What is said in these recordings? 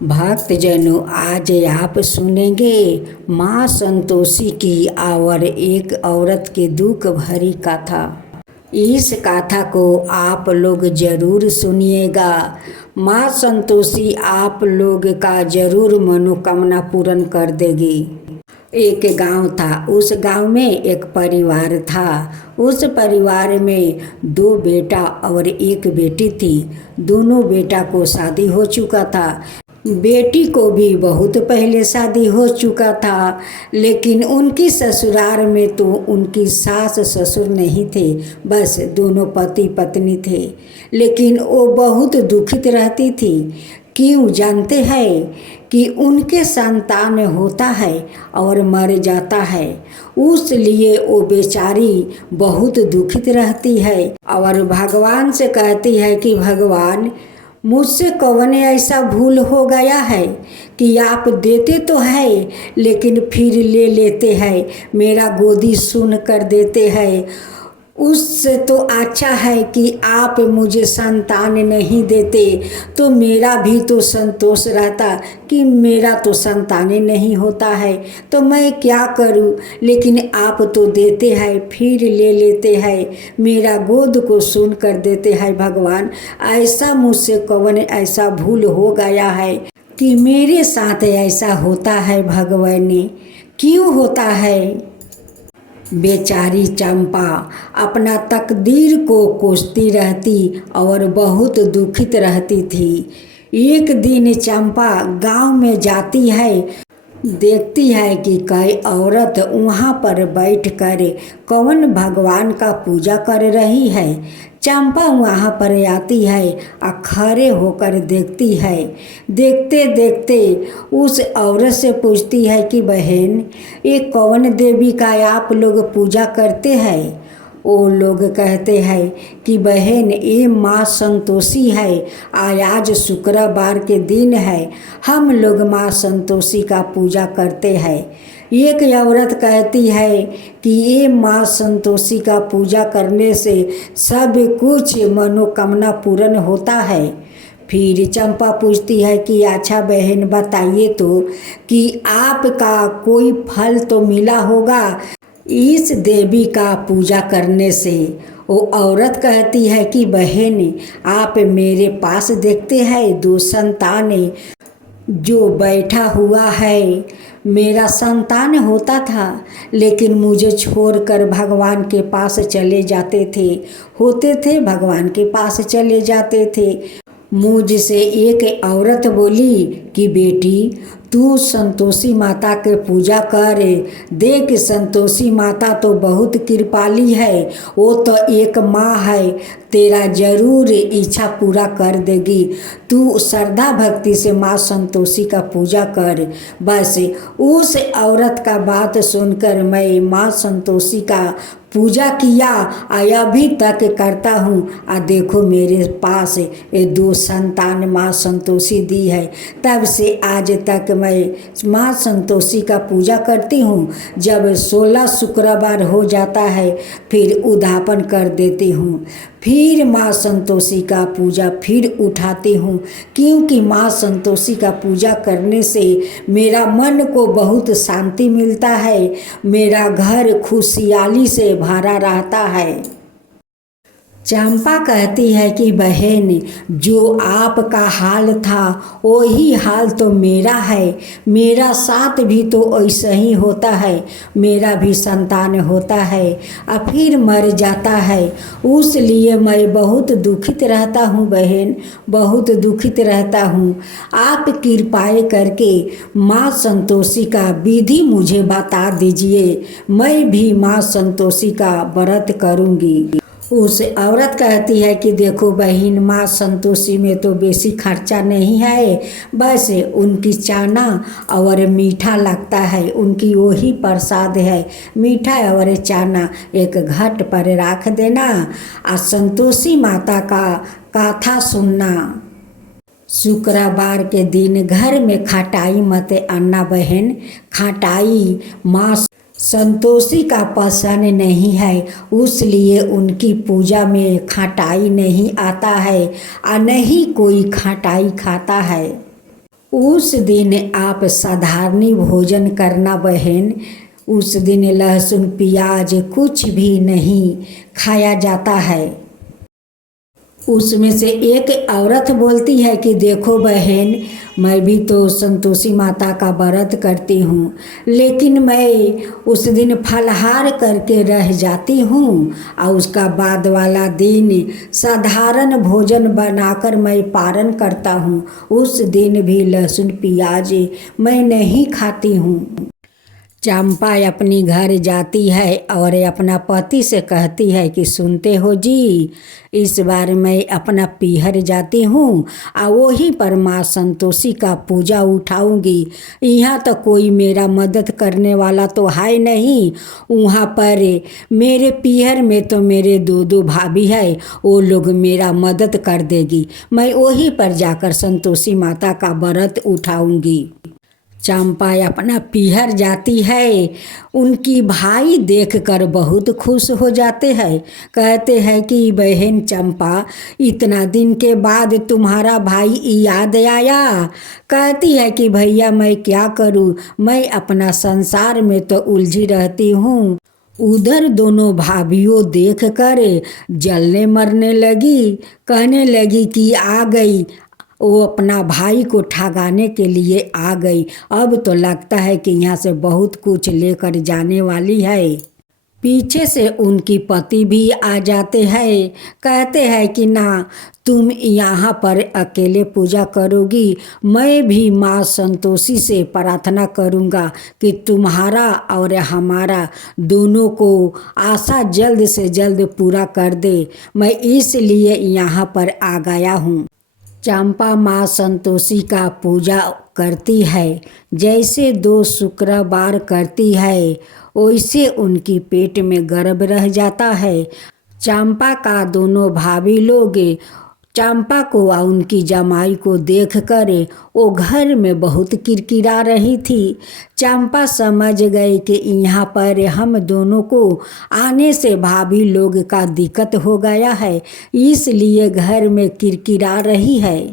भक्तजनों, आज आप सुनेंगे माँ संतोषी की और एक औरत के दुख भरी कथा। इस कथा को आप लोग जरूर सुनिएगा। माँ संतोषी आप लोग का जरूर मनोकामना पूर्ण कर देगी। एक गांव था। उस गांव में एक परिवार था। उस परिवार में 2 बेटा और 1 बेटी थी। दोनों बेटा को शादी हो चुका था। बेटी को भी बहुत पहले शादी हो चुका था, लेकिन उनकी ससुराल में तो उनकी सास ससुर नहीं थे, बस दोनों पति पत्नी थे। लेकिन वो बहुत दुखित रहती थी। क्यों जानते हैं? कि उनके संतान होता है और मर जाता है, उसलिए वो बेचारी बहुत दुखित रहती है और भगवान से कहती है कि भगवान, मुझसे कौन ऐसा भूल हो गया है कि आप देते तो है लेकिन फिर ले लेते हैं, मेरा गोदी सुन कर देते हैं। उससे तो अच्छा है कि आप मुझे संतान नहीं देते तो मेरा भी तो संतोष रहता कि मेरा तो संतान नहीं होता है, तो मैं क्या करूं। लेकिन आप तो देते हैं फिर ले लेते हैं, मेरा गोद को सुन कर देते हैं। भगवान, ऐसा मुझसे कौन ऐसा भूल हो गया है कि मेरे साथ ऐसा होता है। भगवान ने क्यों होता है? बेचारी चंपा अपना तकदीर को कोसती रहती और बहुत दुखित रहती थी। एक दिन चंपा गांव में जाती है, देखती है कि कई औरत वहाँ पर बैठकर कौन भगवान का पूजा कर रही है। चंपा वहाँ पर आती है और खड़े होकर देखती है। देखते देखते उस औरत से पूछती है कि बहन, ये कौन देवी का आप लोग पूजा करते हैं? वो लोग कहते हैं कि बहन, ये माँ संतोषी है। आज शुक्रवार के दिन है, हम लोग माँ संतोषी का पूजा करते हैं। एक औरत कहती है कि ये माँ संतोषी का पूजा करने से सब कुछ मनोकामना पूर्ण होता है। फिर चंपा पूछती है कि अच्छा बहन, बताइए तो कि आपका कोई फल तो मिला होगा इस देवी का पूजा करने से। वो औरत कहती है कि बहन, आप मेरे पास देखते हैं 2 संतान जो बैठा हुआ है, मेरा संतान होता था लेकिन मुझे छोड़कर भगवान के पास चले जाते थे, होते थे भगवान के पास चले जाते थे। मुझसे एक औरत बोली कि बेटी, तू संतोषी माता के पूजा कर, देख संतोषी माता तो बहुत कृपाली है, वो तो एक माँ है, तेरा जरूर इच्छा पूरा कर देगी। तू श्रद्धा भक्ति से माँ संतोषी का पूजा कर। बस उस औरत का बात सुनकर मैं माँ संतोषी का पूजा किया और अभी तक करता हूँ। देखो मेरे पास ये 2 संतान माँ संतोषी दी है, तब से आज तक मैं माँ संतोषी का पूजा करती हूँ। जब 16 शुक्रवार हो जाता है फिर उद्यापन कर देती हूँ, फिर माँ संतोषी का पूजा फिर उठाती हूँ, क्योंकि माँ संतोषी का पूजा करने से मेरा मन को बहुत शांति मिलता है, मेरा घर खुशहाली से भरा रहता है। चंपा कहती है कि बहन, जो आपका हाल था वही हाल तो मेरा है, मेरा साथ भी तो ऐसा ही होता है, मेरा भी संतान होता है और फिर मर जाता है, उसलिए मैं बहुत दुखित रहता हूँ बहन, बहुत दुखित रहता हूँ। आप कृपा करके माँ संतोषी का विधि मुझे बता दीजिए, मैं भी माँ संतोषी का व्रत करूँगी। उस औरत कहती है कि देखो बहन, माँ संतोषी में तो बेसी खर्चा नहीं है, बस उनकी चाना और मीठा लगता है, उनकी वही प्रसाद है, मीठा और चाना एक घट पर रख देना और संतोषी माता का कथा सुनना। शुक्रवार के दिन घर में खटाई मत आना बहन, खटाई माँ संतोषी का पसंद नहीं है, उसलिए उनकी पूजा में खटाई नहीं आता है और नहीं कोई खटाई खाता है। उस दिन आप साधारण भोजन करना बहन। उस दिन लहसुन प्याज कुछ भी नहीं खाया जाता है। उसमें से एक औरत बोलती है कि देखो बहन, मैं भी तो संतोषी माता का व्रत करती हूँ, लेकिन मैं उस दिन फलाहार करके रह जाती हूँ और उसका बाद वाला दिन साधारण भोजन बनाकर मैं पारण करता हूँ। उस दिन भी लहसुन प्याज मैं नहीं खाती हूँ। चंपा अपनी घर जाती है और अपना पति से कहती है कि सुनते हो जी, इस बार मैं अपना पीहर जाती हूँ और वही पर माँ संतोषी का पूजा उठाऊंगी। यहाँ तो कोई मेरा मदद करने वाला तो है नहीं। वहाँ पर मेरे पीहर में तो मेरे दो भाभी है, वो लोग मेरा मदद कर देगी। मैं वही पर जाकर संतोषी माता का व्रत उठाऊंगी। चंपा अपना पीहर जाती है। उनकी भाई देखकर बहुत खुश हो जाते हैं। कहते हैं कि बहन चंपा, इतना दिन के बाद तुम्हारा भाई याद आया। कहती है कि भैया मैं क्या करूं, मैं अपना संसार में तो उलझी रहती हूँ। उधर दोनों भाभियों देखकर जलने मरने लगी। कहने लगी कि आ गई, वो अपना भाई को ठगाने के लिए आ गई। अब तो लगता है कि यहाँ से बहुत कुछ लेकर जाने वाली है। पीछे से उनकी पति भी आ जाते हैं। कहते हैं कि ना, तुम यहाँ पर अकेले पूजा करोगी, मैं भी माँ संतोषी से प्रार्थना करूँगा कि तुम्हारा और हमारा दोनों को आशा जल्द से जल्द पूरा कर दे। मैं इसलिए यहाँ पर आ गया हूँ। चंपा माँ संतोषी का पूजा करती है। जैसे 2 शुक्रवार करती है वैसे उनकी पेट में गर्भ रह जाता है। चंपा का दोनों भाभी लोग चंपा को और उनकी जमाई को देखकर वो घर में बहुत किरकिरा रही थी। चंपा समझ गई कि यहाँ पर हम दोनों को आने से भाभी लोग का दिक्कत हो गया है, इसलिए घर में किरकिरा रही है।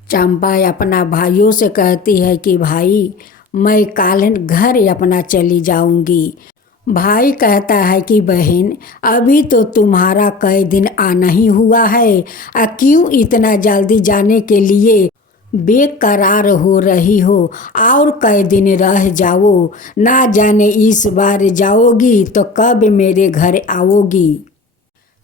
चंपा अपना भाइयों से कहती है कि भाई, मैं काल घर अपना चली जाऊंगी। भाई कहता है कि बहन, अभी तो तुम्हारा कई दिन आना ही हुआ है, क्यों इतना जल्दी जाने के लिए बेकरार हो रही हो? और कई दिन रह जाओ, ना जाने इस बार जाओगी तो कब मेरे घर आओगी।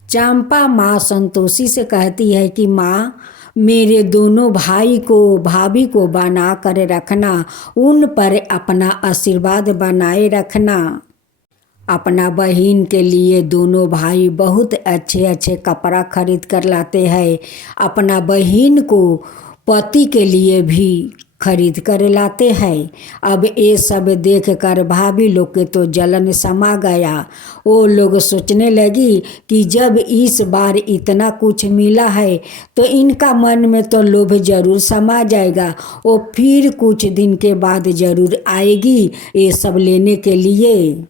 चंपा माँ संतोषी से कहती है कि माँ, मेरे दोनों भाई को भाभी को बना कर रखना, उन पर अपना आशीर्वाद बनाए रखना। अपना बहन के लिए दोनों भाई बहुत अच्छे अच्छे कपड़ा खरीद कर लाते हैं। अपना बहन को पति के लिए भी खरीद कर लाते हैं। अब ये सब देख कर भाभी लोग के तो जलन समा गया। वो लोग सोचने लगी कि जब इस बार इतना कुछ मिला है तो इनका मन में तो लोभ जरूर समा जाएगा। वो फिर कुछ दिन के बाद जरूर आएगी ये सब लेने के लिए।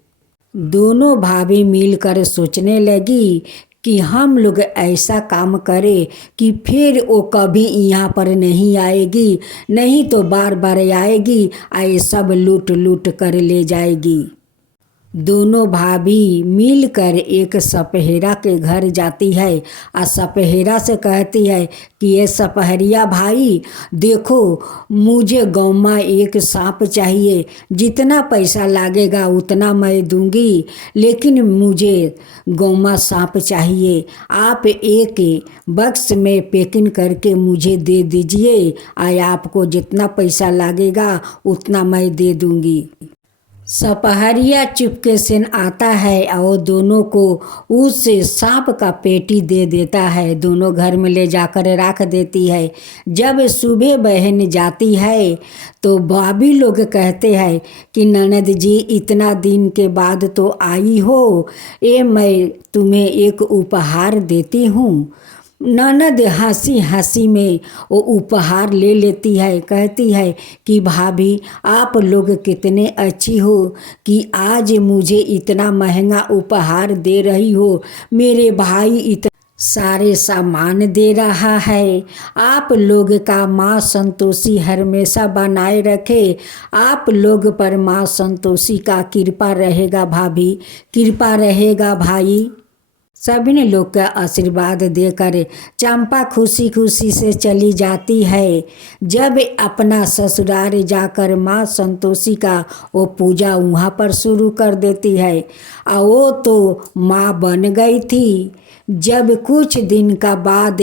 दोनों भाभी मिलकर सोचने लगी कि हम लोग ऐसा काम करें कि फिर वो कभी यहाँ पर नहीं आएगी, नहीं तो बार बार आएगी और ये सब लूट लूट कर ले जाएगी। दोनों भाभी मिलकर एक सपहेरा के घर जाती है और सपहेरा से कहती है कि ये सपहरिया भाई, देखो मुझे गाँव में एक सांप चाहिए, जितना पैसा लगेगा उतना मैं दूंगी, लेकिन मुझे गाँव में सांप चाहिए। आप एक बक्स में पैकिंग करके मुझे दे दीजिए और आपको जितना पैसा लगेगा उतना मैं दे दूंगी। सपहरिया चुपके से आता है और दोनों को उस सांप का पेटी दे देता है। दोनों घर में ले जाकर रख देती है। जब सुबह बहन जाती है तो भाभी लोग कहते हैं कि ननद जी, इतना दिन के बाद तो आई हो, ये मैं तुम्हें एक उपहार देती हूँ। ननद हंसी हंसी में वो उपहार ले लेती है। कहती है कि भाभी, आप लोग कितने अच्छी हो कि आज मुझे इतना महंगा उपहार दे रही हो। मेरे भाई सारे सामान दे रहा है। आप लोग का माँ संतोषी हमेशा बनाए रखे। आप लोग पर माँ संतोषी का कृपा रहेगा भाभी, कृपा रहेगा भाई। सभी ने लोग का आशीर्वाद देकर चंपा खुशी खुशी से चली जाती है। जब अपना ससुराल जाकर माँ संतोषी का वो पूजा वहाँ पर शुरू कर देती है। और वो तो माँ बन गई थी। जब कुछ दिन का बाद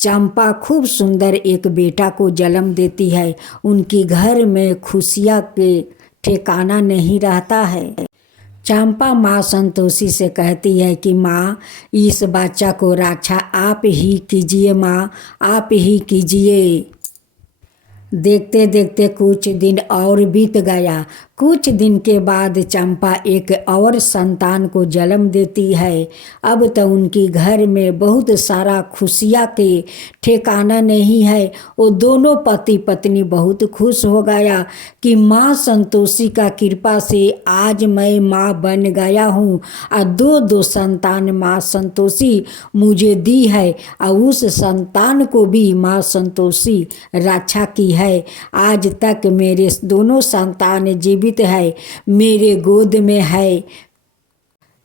चंपा खूब सुंदर एक बेटा को जन्म देती है। उनकी घर में खुशियाँ के ठिकाना नहीं रहता है। चंपा माँ संतोषी से कहती है कि माँ, इस बच्चा को रक्षा आप ही कीजिए माँ, आप ही कीजिए। देखते देखते कुछ दिन और बीत गया। कुछ दिन के बाद चंपा एक और संतान को जन्म देती है। अब तो उनकी घर में बहुत सारा खुशियाँ के ठिकाना नहीं है। वो दोनों पति पत्नी बहुत खुश हो गया कि माँ संतोषी का कृपा से आज मैं माँ बन गया हूँ और दो संतान माँ संतोषी मुझे दी है और उस संतान को भी माँ संतोषी रक्षा की है। आज तक मेरे दोनों संतान जीवित है, मेरे गोद में है।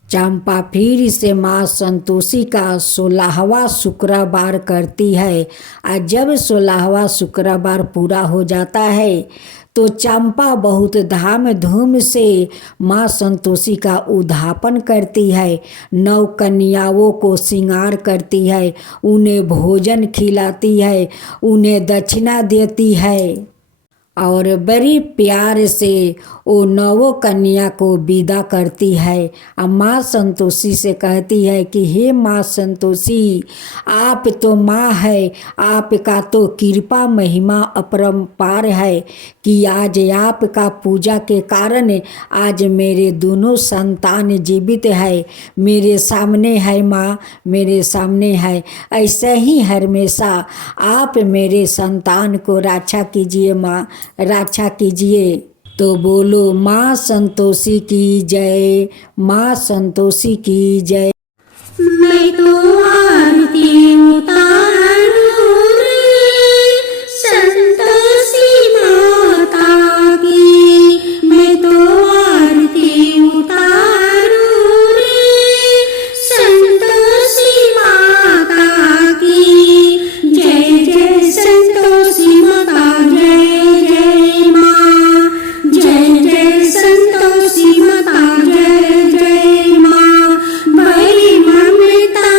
चंपा फिर से माँ संतोषी का 16वां शुक्रवार करती है और जब 16वां शुक्रवार पूरा हो जाता है तो चंपा बहुत धाम धूम से माँ संतोषी का उद्यापन करती है। 9 कन्याओं को श्रृंगार करती है, उन्हें भोजन खिलाती है, उन्हें दक्षिणा देती है और बड़ी प्यार से वो 9 कन्या को विदा करती है। और माँ संतोषी से कहती है कि हे माँ संतोषी, आप तो माँ है, आपका तो कृपा महिमा अपरंपार है कि आज आपका पूजा के कारण आज मेरे दोनों संतान जीवित है, मेरे सामने है माँ, मेरे सामने है। ऐसे ही हमेशा आप मेरे संतान को रक्षा कीजिए माँ, रक्षा कीजिए। तो बोलो माँ संतोषी की जय, माँ संतोषी की जय। मैं तो आरती उतारूं रे संतोषी माता की, मैं तो आरती उतारूं रे संतोषी माता की। जय जय संतोषी माता, जय जय माँ, जय जय संतोषी माता, जय जय माँ। बड़ी ममता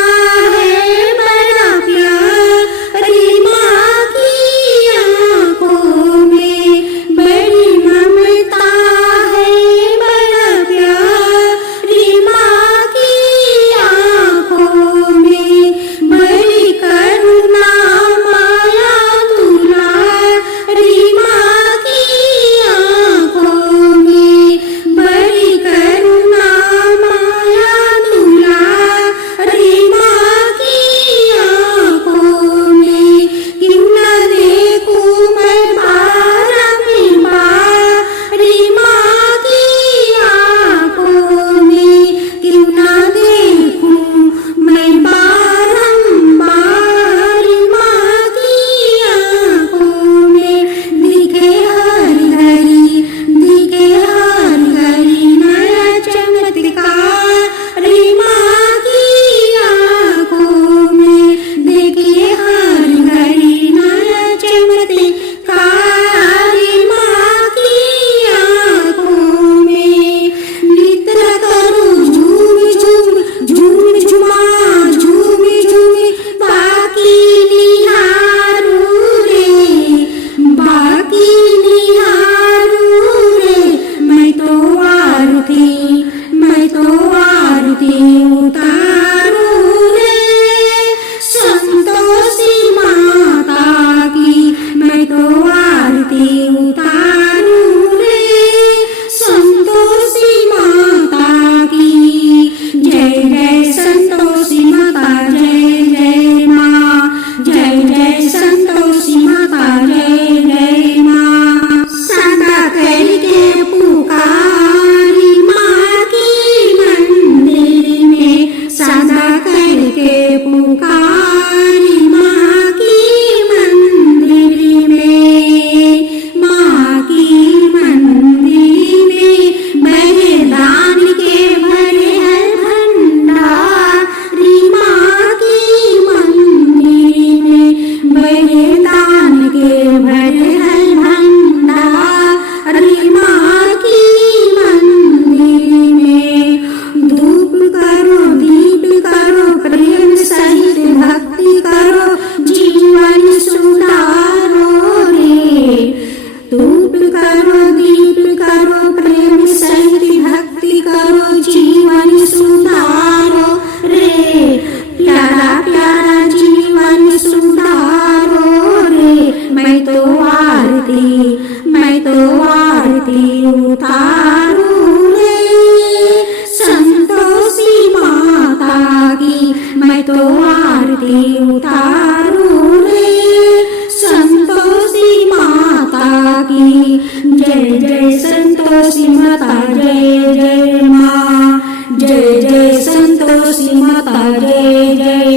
प्यारा जीवन सुधारो रे। मैं तो आरती उतारूं रे, संतोषी माता की मैं तो आरती उतारूं रे, संतोषी माता की। जय जय संतोषी माता, जय जय माँ, जय जय संतोषी माता, जय जय